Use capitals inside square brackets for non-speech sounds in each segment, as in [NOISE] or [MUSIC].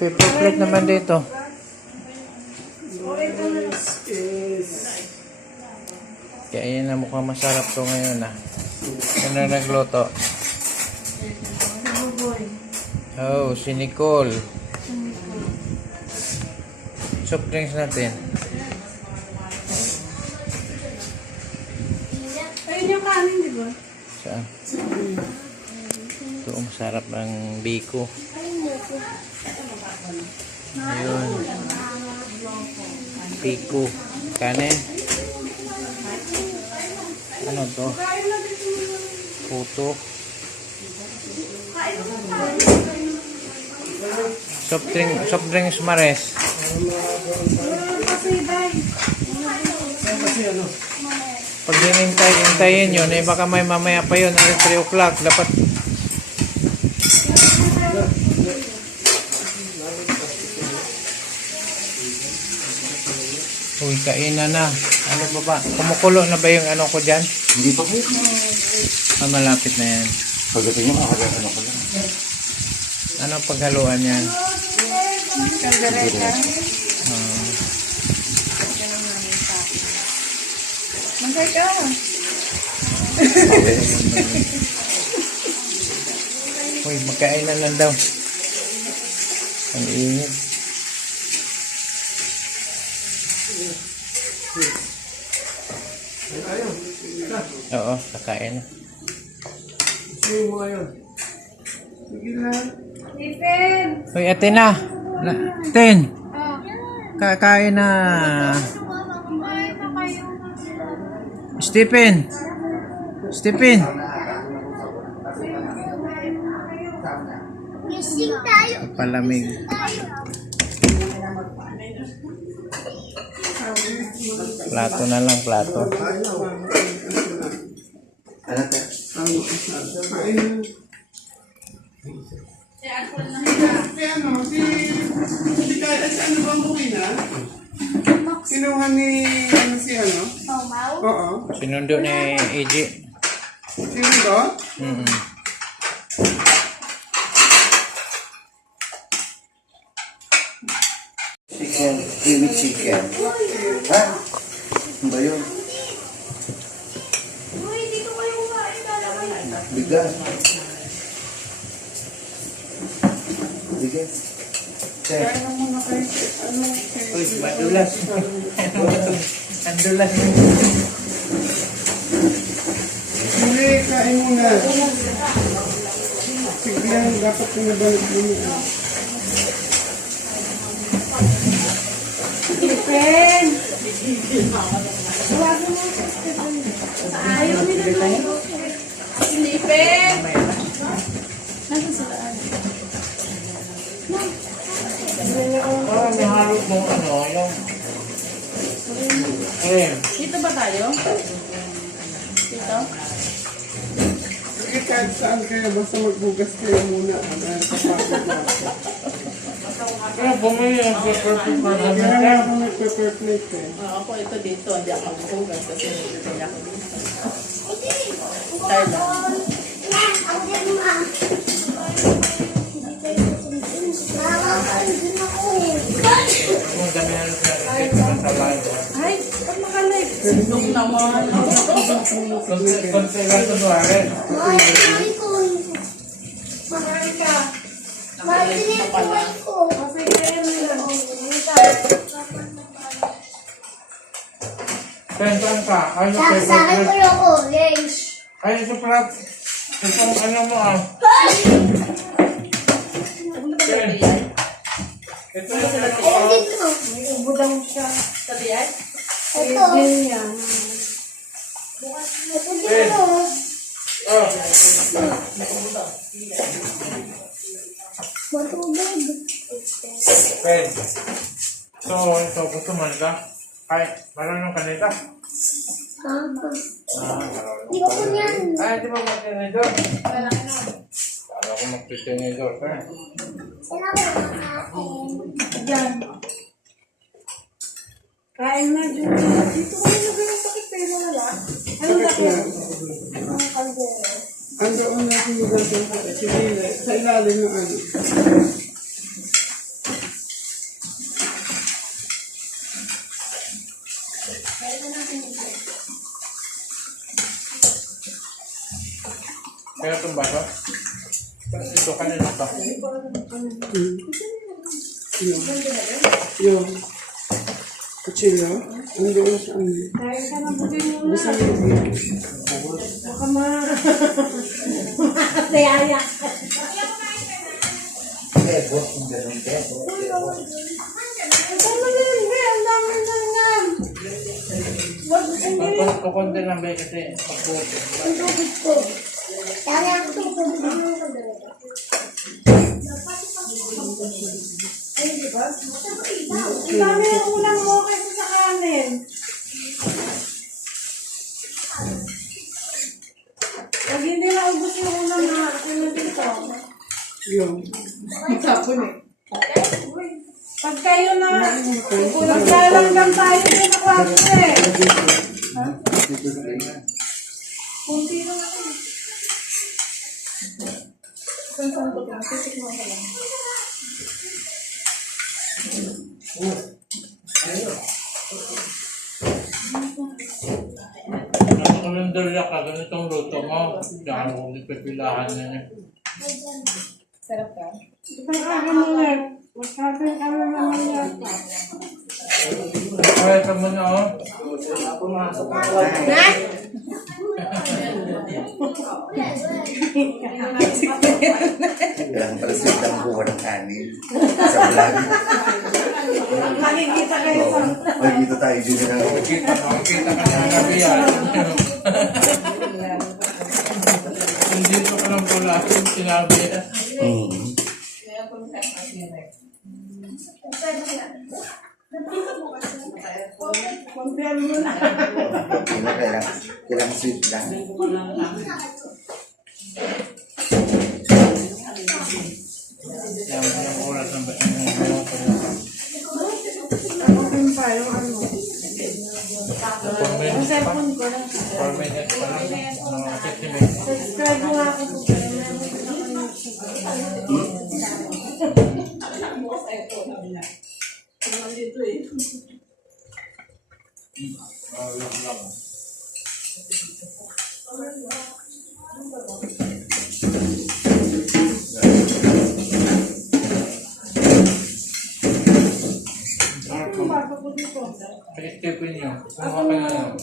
paper plate naman dito. Kaya yan na mukhang masarap to ngayon ah. Ano nagluto? Oh, si Nicole. Soft drinks natin. Ayun yung kanin, di ba? Saan? Ito, masarap ng biko. Ayun. Biko. Kanin. Ano to? Puto. Soft drink, soft drinks mares. Pag hinintay, hintayin yun, eh baka may mamaya pa yun, alas 3 o'clock, dapat Uy, kainan na. Ano ba ba? Kumukulo na ba yung ano ko dyan? Hindi pa po. Ah, malapit na yan. Pagdating nyo, kakagano ano ko lang. Ano paghaluan yan? Kaldereta. Ah, Mansay ka. uy, magkainan lang daw. Ang init. Oo, kakain. Stephen! Uy, ate na. na ten. Oh. Kakain na. Kumain na kayo. Stephen. Stephen. Gising tayo. Palamig. Plato na lang, plato. Ano te? ano, si... Hindi ka, sa ano bang buhay na? Kinuha ni... Ano si ano? Mau-mau. Oo. Sinundo ni AJ. Sino to? Mm Chicken, creamy chicken. Ha? Ano ba yun? Uy, dito kayo kumain. Ano muna kayo? Ano? Uy, madulas. Andulas. Hindi, kain muna. Sige yan, dapat pinabalik mo niya. Stephen! Tawagin mo si Stephen. Ayaw nila na. Stephen! Nasa sila? Oh, may halot ng ano, yung... Eh, Dito ba tayo? Dito? Sige, kahit saan kayo, basta magbugas kayo muna. Dahil kapagod na. kaya bumili ng paper paper Kaya nga ako nagpe-per plate eh. Ah, ako ito dito, hindi ako maghugas kasi nagtitila ako dito. Tayo din din sa Ay, pag makalive. Nung naman. Konti lang sa duware. Ay, kumain ko. Makain ka. Martinet kumain ko. Kasi kaya nila. Pensan ka, ano Sa akin ko plate? ako. Ay, sa plat. Itong ano mo ah. Ito yung ano ko Ayun ah. dito. Budang siya. Sa diyan? Ito. Din. Ito dito. Oh. Matubig. Pen. So, ito, gusto man ka? Ay, marunong ka nito? Samples. Hindi ko po yan. Ah, hindi mo mag-tinidor. Malaki na. Kala ko mag-tinidor, sir. Sila ko kakain. Diyan. Kain na, Jun. Dito ko yung ganyan sakit pero wala. Ano sakit? Ang kaldero. Ang daon natin yung ganyan sakit. Sa ilalim ng ano. Kaya na yung itong baso? Ito, kanina ba? Yung. Yung. Kutsilyo. Ang doon sa ano. Dahil ka na bugin mo Gusto na. mo yung Baka ma... Dayaya. Bebo, kung ganun, bebo. Ito mo yun, be. Ang dami na nga. Wag hindi. Kukunti lang ba kasi pagbuto. Ang tubig ko. Ang dami ng ulam mo kaysa sa kanin. Pag hindi na ubos yung ulam na na dito. yung. Tapon eh. Pag kayo na, maglalanggam na kwarto eh. Kunti lang ako. Ano ko ng dala ka, ganitong luto mo. Diyan ko pipilahan na niya. Sarap ka. Ito ang akin mo nga. Masabi ka na naman yan. Kaya sa mo na, oh. [LAUGHS] Kailangan pala sila ang buka ng kanin. Sa vlog. Makikita kayo sa... Magkita tayo din na. Makikita ka na gabi yan. Hindi ko ka lang sinabi. Mm. Compare mo na. Kailangan, kailangan, kailangan sweet lang. Subscribe mo ako. Ah, lang lang. Yung dito. Pag-isipin niyo. Kumuha ka na lang.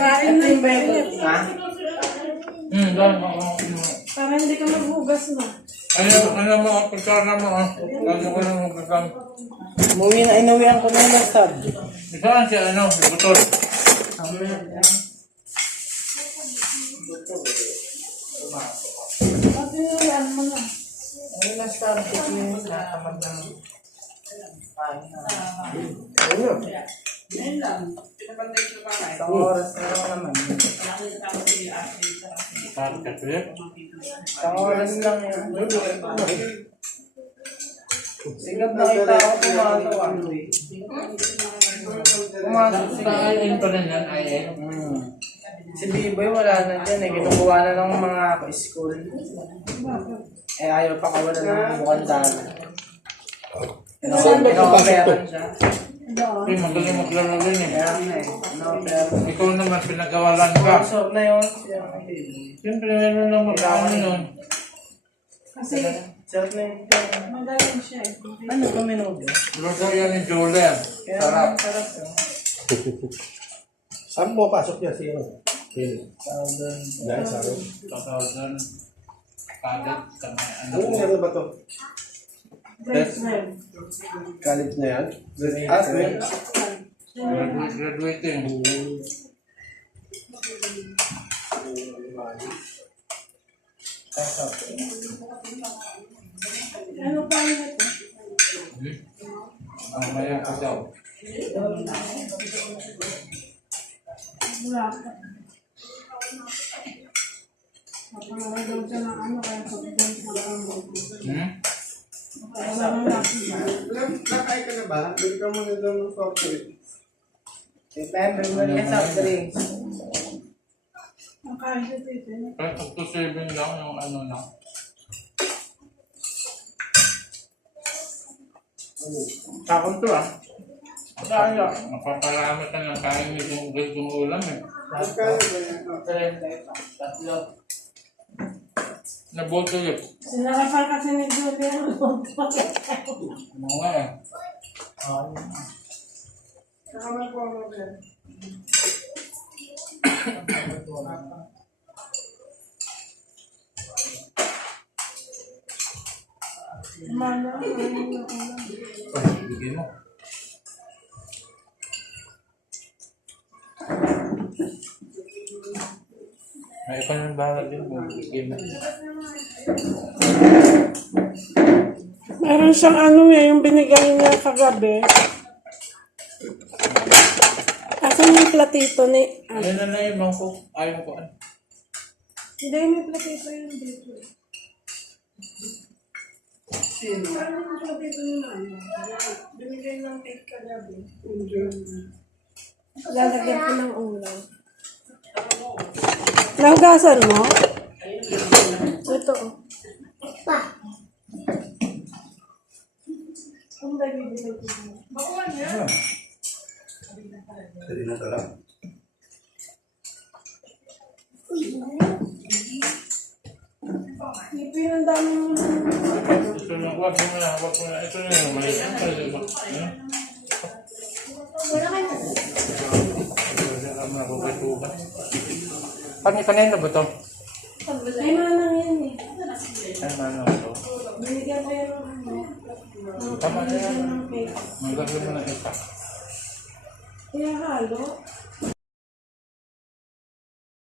Kain na yung mainit. Hmm, dahil ako. Para hindi ka maghugas na. Ano, ano mo, pagkara mo, ah. Lalo ko lang magkakam. Umuwi na, inuwian ko na yung stab. Saan si ano, butol? Pati yung yan mo na. Ayun na stab, ito yung natamad ng Ayun. Isang oras na lang naman. Isang oras lang yun. Sigat nakita ko pumasok ah. Pumasok si Kain pa rin yan, ay eh. Hmm. Si Biboy wala na dyan eh. Kinukuha na ng mga school. Eh ayaw pa kawala ng mukhang dami. Saan ano ba ito bakit siya? Uy, magaling maglaro rin eh. Kaya nga eh. Ano, pero... Ikaw naman, pinagawalan ka. Sponsor na yun. Siyempre, meron na magkakaroon nun. Kasi, Sarap na yung Magaling siya eh. Ano ba menodo? Luto yan ni Julen. Sarap. Sarap. Eh. [LAUGHS] Saan mo pasok niya? Sino? 10,000. Dahil sa akin. 2,000. Kalit. Ano ba to? Na yan? Ah, sir? Graduating. Ano pa yun ito? Ang maya ka daw. Wala. Napangalaw daw siya ng ano kaya pag-doon sa ano. Hmm? Nakain ka na ba? Bili ka muna doon ng soft drink. Remember mo yung soft drinks. Ang kain siya dito. Kahit up to 7 lang yung ano lang. Sakon to ah. Kaya, mapaparami ka ng kain ng gustong ulam eh. Tatlo. Naboto yun. Sinarapan kasi ni Julia. Mga eh. Saka po ako yan. Mana, Ay, bigyan mo. May iba ng bawal din mo. Bigyan mo. Meron siyang ano eh, yung binigay niya kagabi. Asan yung platito ni... Ayun na na yung mangkok. Ayaw ko. ano. hindi, may platito yun dito. Sino? Ano yung platito ni Mama? Binigay ng cake kagabi. Lalagyan ko ng ulam. Nahugasan mo? Ito. Pa. Pwede na tala. Ipin ang dami mo. Ito na, wag mo na, wag mo na. Ito na yung maliit. Ito na, Ano? Wala ka na. Ito na, mahugat-hugat. Pani kanina ba to? Ay, manang yan eh. Ay, ano to? Binigyan ko yan ng ano. Tama na yan. Magagawin mo na isa. Kaya halo.